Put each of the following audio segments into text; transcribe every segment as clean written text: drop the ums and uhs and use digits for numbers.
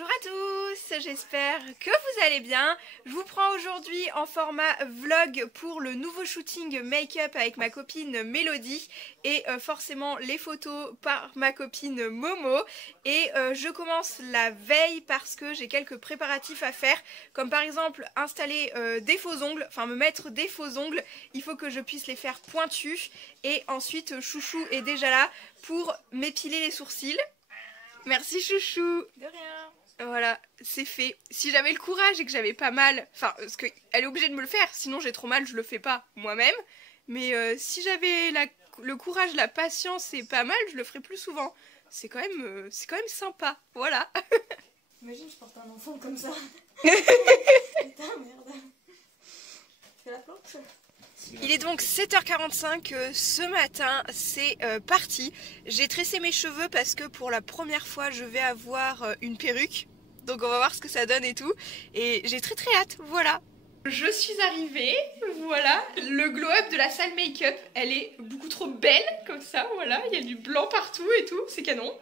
Bonjour à tous, j'espère que vous allez bien. Je vous prends aujourd'hui en format vlog pour le nouveau shooting make-up avec ma copine Mélodie et forcément les photos par ma copine Momo. Et je commence la veille parce que j'ai quelques préparatifs à faire, comme par exemple installer des faux ongles, enfin me mettre des faux ongles. Il faut que je puisse les faire pointus et ensuite Chouchou est déjà là pour m'épiler les sourcils. Merci Chouchou. De rien. Voilà, c'est fait. Si j'avais le courage et que j'avais pas mal, enfin, parce qu'elle est obligée de me le faire, sinon j'ai trop mal, je le fais pas moi-même. Mais si j'avais le courage, la patience et pas mal, je le ferais plus souvent. C'est quand même sympa, voilà. Imagine, je porte un enfant comme ça. Putain, merde. C'est la planche. Il est donc 7h45 ce matin, c'est parti. J'ai tressé mes cheveux parce que pour la première fois je vais avoir une perruque. Donc on va voir ce que ça donne et tout. Et j'ai très hâte, voilà. Je suis arrivée, voilà, le glow-up de la salle make-up. Elle est beaucoup trop belle comme ça, voilà. Il y a du blanc partout et tout, c'est canon.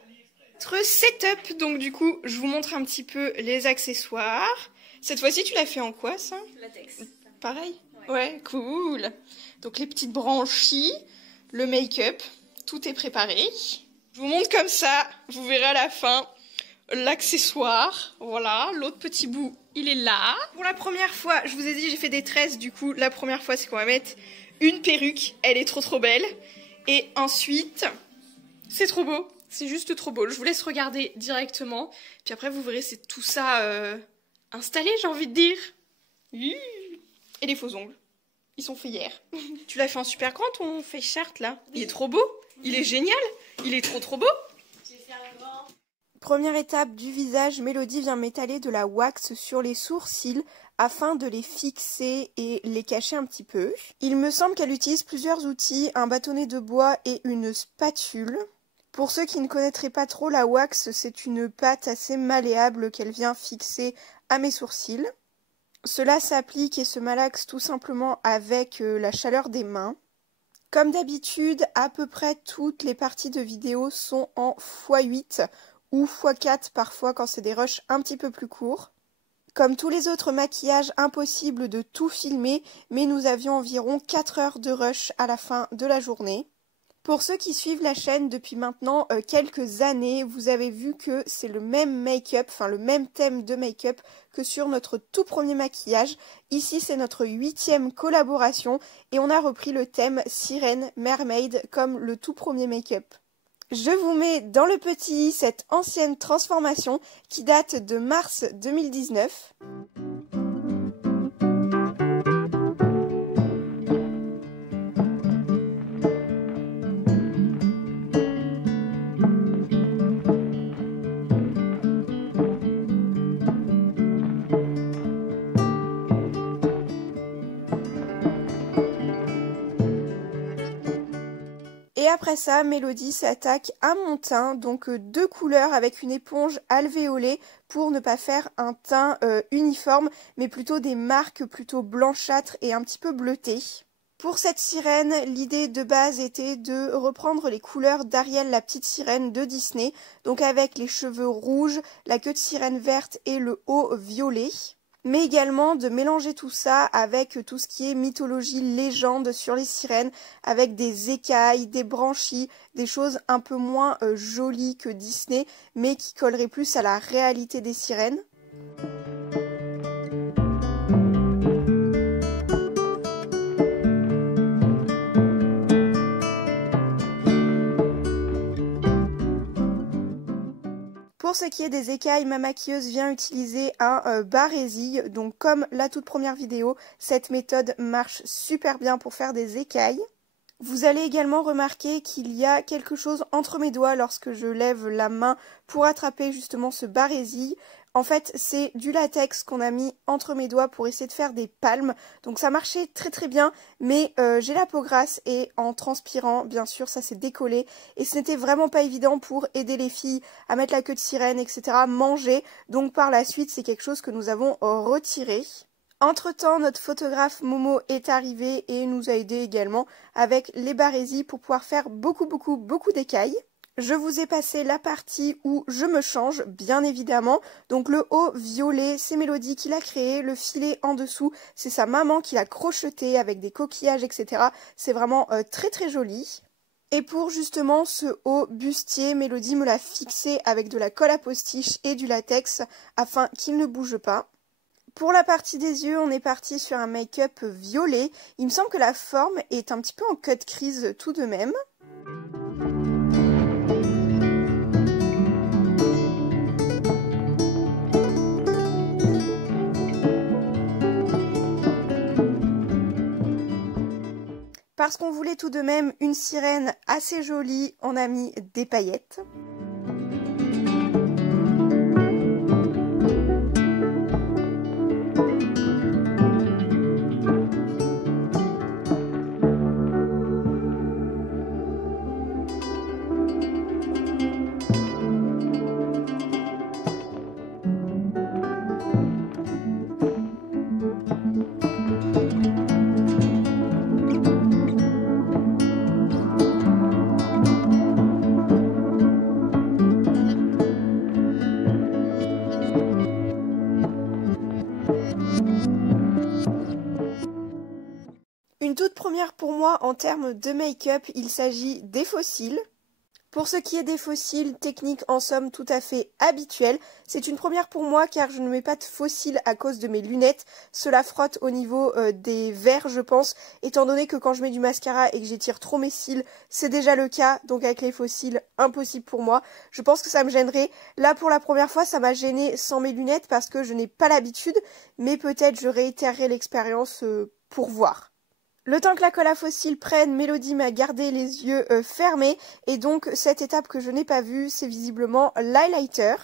Notre setup, donc du coup, je vous montre un petit peu les accessoires. Cette fois-ci tu l'as fait en quoi ça? Latex. Pareil? Ouais, cool. Donc les petites branchies, le make-up, tout est préparé. Je vous montre comme ça, vous verrez à la fin l'accessoire. Voilà, l'autre petit bout, il est là. Pour la première fois, je vous ai dit j'ai fait des tresses, du coup la première fois c'est qu'on va mettre une perruque, elle est trop belle. Et ensuite, c'est trop beau, c'est juste trop beau. Je vous laisse regarder directement, puis après vous verrez c'est tout ça installé, j'ai envie de dire. Et les faux ongles. Ils sont faits hier. Tu l'as fait en super grand ton face chart là. Il est trop beau. Il est génial. Il est trop beau. Première étape du visage, Mélodie vient m'étaler de la wax sur les sourcils afin de les fixer et les cacher un petit peu. Il me semble qu'elle utilise plusieurs outils, un bâtonnet de bois et une spatule. Pour ceux qui ne connaîtraient pas trop la wax, c'est une pâte assez malléable qu'elle vient fixer à mes sourcils. Cela s'applique et se malaxe tout simplement avec la chaleur des mains. Comme d'habitude, à peu près toutes les parties de vidéo sont en x8 ou x4 parfois quand c'est des rushs un petit peu plus courts. Comme tous les autres maquillages, impossible de tout filmer, mais nous avions environ 4 heures de rush à la fin de la journée. Pour ceux qui suivent la chaîne depuis maintenant quelques années, vous avez vu que c'est le même make-up, enfin le même thème de make-up que sur notre tout premier maquillage. Ici c'est notre 8e collaboration et on a repris le thème sirène, mermaid comme le tout premier make-up. Je vous mets dans le petit cette ancienne transformation qui date de mars 2019. Et après ça, Mélodie s'attaque à mon teint, donc deux couleurs avec une éponge alvéolée pour ne pas faire un teint uniforme, mais plutôt des marques plutôt blanchâtres et un petit peu bleutées. Pour cette sirène, l'idée de base était de reprendre les couleurs d'Ariel la petite sirène de Disney, donc avec les cheveux rouges, la queue de sirène verte et le haut violet. Mais également de mélanger tout ça avec tout ce qui est mythologie, légende sur les sirènes, avec des écailles, des branchies, des choses un peu moins jolies que Disney, mais qui colleraient plus à la réalité des sirènes. Pour ce qui est des écailles, ma maquilleuse vient utiliser un barésille. Donc comme la toute première vidéo, cette méthode marche super bien pour faire des écailles. Vous allez également remarquer qu'il y a quelque chose entre mes doigts lorsque je lève la main pour attraper justement ce barésille. En fait, c'est du latex qu'on a mis entre mes doigts pour essayer de faire des palmes. Donc ça marchait très bien, mais j'ai la peau grasse et en transpirant, bien sûr, ça s'est décollé. Et ce n'était vraiment pas évident pour aider les filles à mettre la queue de sirène, etc., manger. Donc par la suite, c'est quelque chose que nous avons retiré. Entre-temps, notre photographe Momo est arrivé et nous a aidé également avec les barésies pour pouvoir faire beaucoup d'écailles. Je vous ai passé la partie où je me change, bien évidemment. Donc le haut violet, c'est Mélodie qui l'a créé. Le filet en dessous, c'est sa maman qui l'a crocheté avec des coquillages, etc. C'est vraiment très très joli. Et pour justement ce haut bustier, Mélodie me l'a fixé avec de la colle à postiche et du latex afin qu'il ne bouge pas. Pour la partie des yeux, on est parti sur un make-up violet. Il me semble que la forme est un petit peu en cut crease tout de même. Parce qu'on voulait tout de même une sirène assez jolie, on a mis des paillettes. Une toute première pour moi en termes de make-up, il s'agit des faux cils. Pour ce qui est des faux cils, technique en somme tout à fait habituelle. C'est une première pour moi car je ne mets pas de faux cils à cause de mes lunettes. Cela frotte au niveau des verres je pense, étant donné que quand je mets du mascara et que j'étire trop mes cils, c'est déjà le cas. Donc avec les faux cils, impossible pour moi. Je pense que ça me gênerait. Là pour la première fois, ça m'a gêné sans mes lunettes parce que je n'ai pas l'habitude. Mais peut-être je réitérerai l'expérience pour voir. Le temps que la colle à faux cils prenne, Mélodie m'a gardé les yeux fermés et donc cette étape que je n'ai pas vue, c'est visiblement l'highlighter.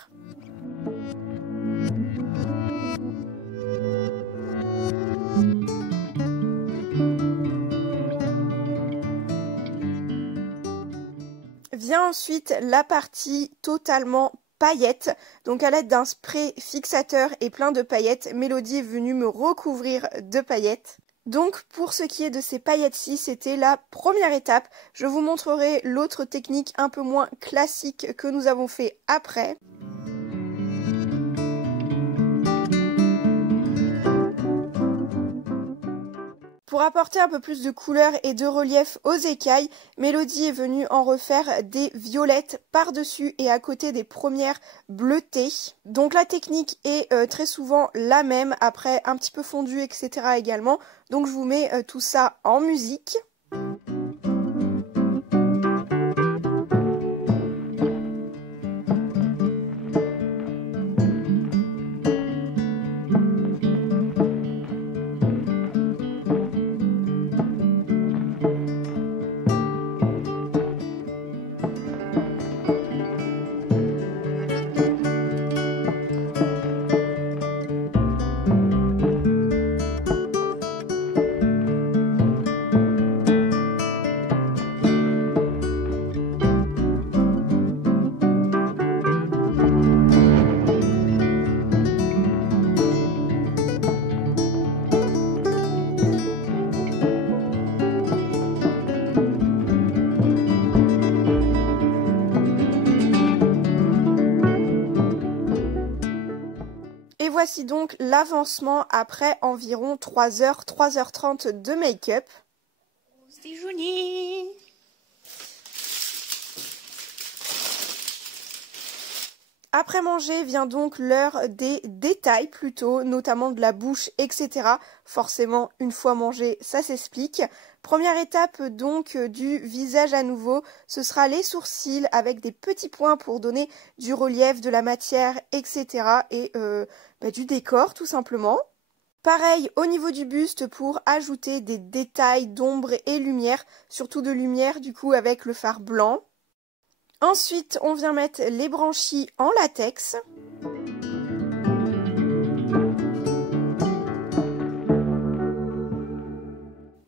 Vient ensuite la partie totalement paillettes. Donc à l'aide d'un spray fixateur et plein de paillettes, Mélodie est venue me recouvrir de paillettes. Donc pour ce qui est de ces paillettes-ci, c'était la première étape. Je vous montrerai l'autre technique un peu moins classique que nous avons fait après. Pour apporter un peu plus de couleur et de relief aux écailles, Mélodie est venue en refaire des violettes par-dessus et à côté des premières bleutées. Donc la technique est très souvent la même, après un petit peu fondu, etc. également. Donc je vous mets tout ça en musique. Et voici donc l'avancement après environ 3h, 3h30 de make-up. C'est joli. Après manger vient donc l'heure des détails plutôt, notamment de la bouche, etc. Forcément, une fois mangé, ça s'explique. Première étape donc du visage à nouveau, ce sera les sourcils avec des petits points pour donner du relief, de la matière, etc. Et du décor tout simplement. Pareil au niveau du buste pour ajouter des détails d'ombre et lumière, surtout de lumière du coup avec le fard blanc. Ensuite, on vient mettre les branchies en latex.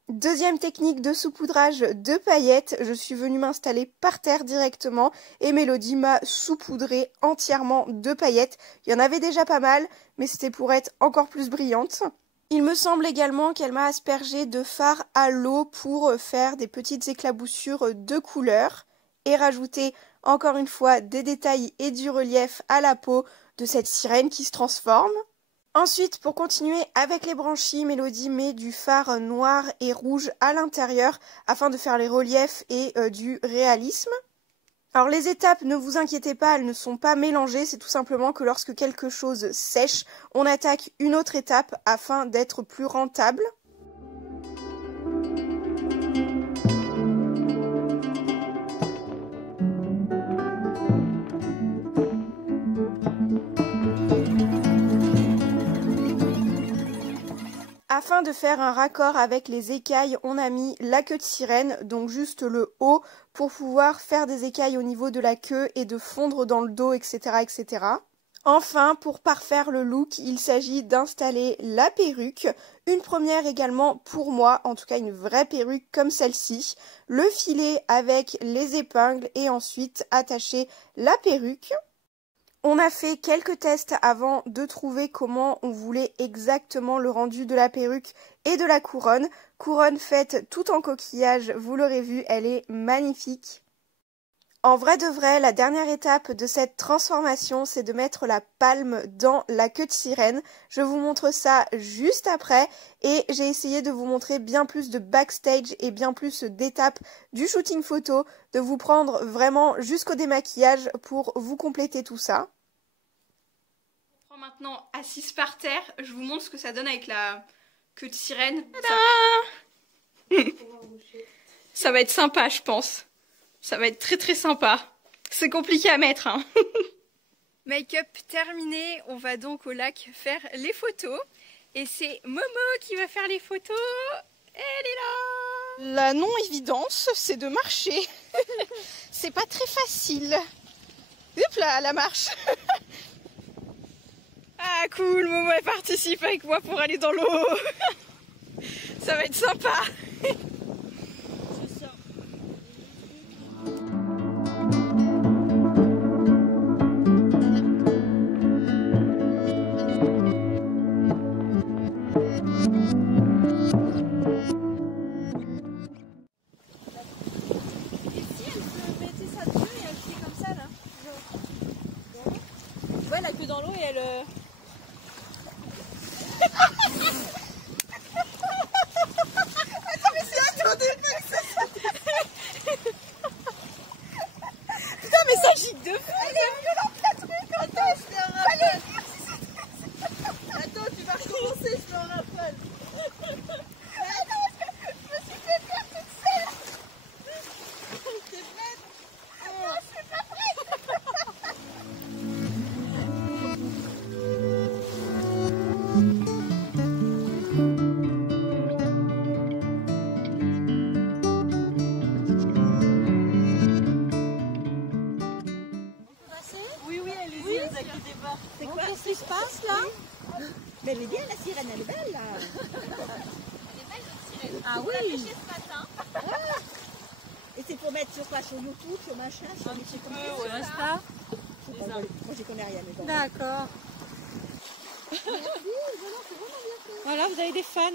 Deuxième technique de saupoudrage de paillettes, je suis venue m'installer par terre directement et Mélodie m'a saupoudré entièrement de paillettes. Il y en avait déjà pas mal, mais c'était pour être encore plus brillante. Il me semble également qu'elle m'a aspergé de fard à l'eau pour faire des petites éclaboussures de couleurs et rajouter Encore une fois, des détails et du relief à la peau de cette sirène qui se transforme. Ensuite, pour continuer avec les branchies, Mélodie met du fard noir et rouge à l'intérieur afin de faire les reliefs et du réalisme. Alors les étapes, ne vous inquiétez pas, elles ne sont pas mélangées, c'est tout simplement que lorsque quelque chose sèche, on attaque une autre étape afin d'être plus rentable. Afin de faire un raccord avec les écailles, on a mis la queue de sirène, donc juste le haut, pour pouvoir faire des écailles au niveau de la queue et de fondre dans le dos, etc. etc. Enfin, pour parfaire le look, il s'agit d'installer la perruque, une première également pour moi, en tout cas une vraie perruque comme celle-ci, le filet avec les épingles et ensuite attacher la perruque. On a fait quelques tests avant de trouver comment on voulait exactement le rendu de la perruque et de la couronne. Couronne faite tout en coquillage, vous l'aurez vu, elle est magnifique. En vrai de vrai, la dernière étape de cette transformation, c'est de mettre la palme dans la queue de sirène. Je vous montre ça juste après et j'ai essayé de vous montrer bien plus de backstage et bien plus d'étapes du shooting photo, de vous prendre vraiment jusqu'au démaquillage pour vous compléter tout ça. Maintenant assise par terre, je vous montre ce que ça donne avec la queue de sirène. Ça va être sympa, je pense. Ça va être très très sympa. C'est compliqué à mettre, hein. Make-up terminé, on va donc au lac faire les photos. Et c'est Momo qui va faire les photos. Elle est là. La non-évidence, c'est de marcher. C'est pas très facile. Hop là, la marche. Ah cool, Momo elle participe avec moi pour aller dans l'eau. Ça va être sympa. C'est ça. Et si elle se mettait ça dessus et elle fait comme ça là? Ouais, la queue dans l'eau et elle... Attends, mais c'est attendez, putain, mais ça gicle de fou. Elle est violente la truc. Attends, je fais un rappel. Attends, tu vas recommencer, je fais un rappel. Attends, je me suis fait faire toute seule. T'es prête? Non, je suis pas prête. Oui, oui, allez-y, ne vous inquiétez pas. C'est quoi ce qui se passe là? Mais elle est bien la sirène, elle est belle là. Elle est belle notre sirène. Ah oui. On l'a pêchée ce matin. Ah. Et c'est pour mettre sur quoi? Sur YouTube, sur machin, sur les trucs comme ça? Sur Insta. Moi j'y connais rien mais bon. D'accord. Voilà, vous avez des fans.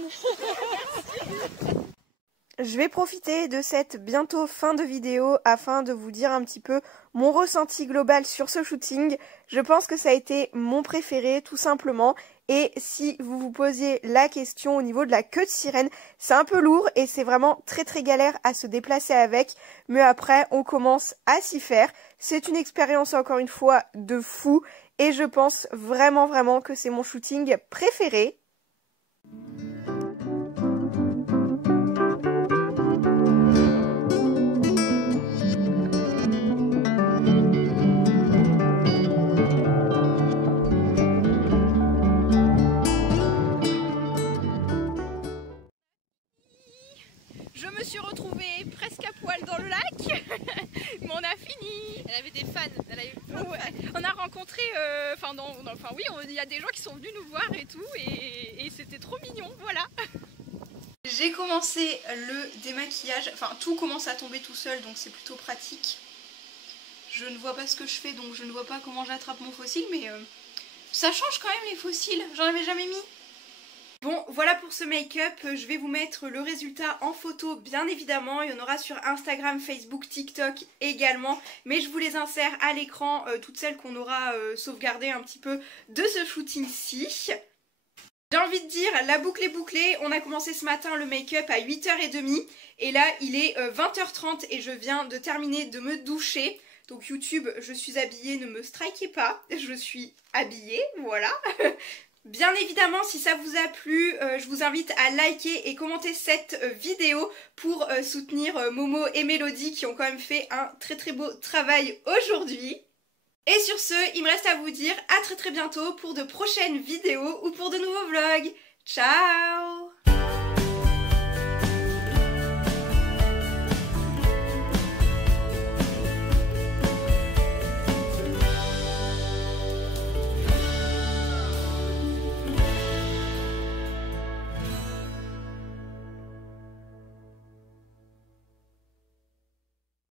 Je vais profiter de cette bientôt fin de vidéo afin de vous dire un petit peu mon ressenti global sur ce shooting. Je pense que ça a été mon préféré tout simplement. Et si vous vous posiez la question au niveau de la queue de sirène, c'est un peu lourd et c'est vraiment très très galère à se déplacer avec. Mais après, on commence à s'y faire. C'est une expérience encore une fois de fou et je pense vraiment que c'est mon shooting préféré. Je me suis retrouvée presque à poil dans le lac, mais on a fini. Elle avait des fans, elle avait plein de fans. On a rencontré, oui, il y a des gens qui sont venus nous voir et tout, et c'était trop mignon, voilà. J'ai commencé le démaquillage, enfin tout commence à tomber tout seul, donc c'est plutôt pratique. Je ne vois pas ce que je fais, donc je ne vois pas comment j'attrape mon fossile, mais ça change quand même les fossiles, j'en avais jamais mis. Bon, voilà pour ce make-up, je vais vous mettre le résultat en photo bien évidemment, il y en aura sur Instagram, Facebook, TikTok également, mais je vous les insère à l'écran, toutes celles qu'on aura sauvegardées un petit peu de ce shooting-ci. J'ai envie de dire, la boucle est bouclée, on a commencé ce matin le make-up à 8h30 et là il est 20h30 et je viens de terminer de me doucher. Donc YouTube, je suis habillée, ne me strikez pas, je suis habillée, voilà. Bien évidemment, si ça vous a plu, je vous invite à liker et commenter cette vidéo pour soutenir Momo et Mélodie qui ont quand même fait un très beau travail aujourd'hui. Et sur ce, il me reste à vous dire à très bientôt pour de prochaines vidéos ou pour de nouveaux vlogs. Ciao!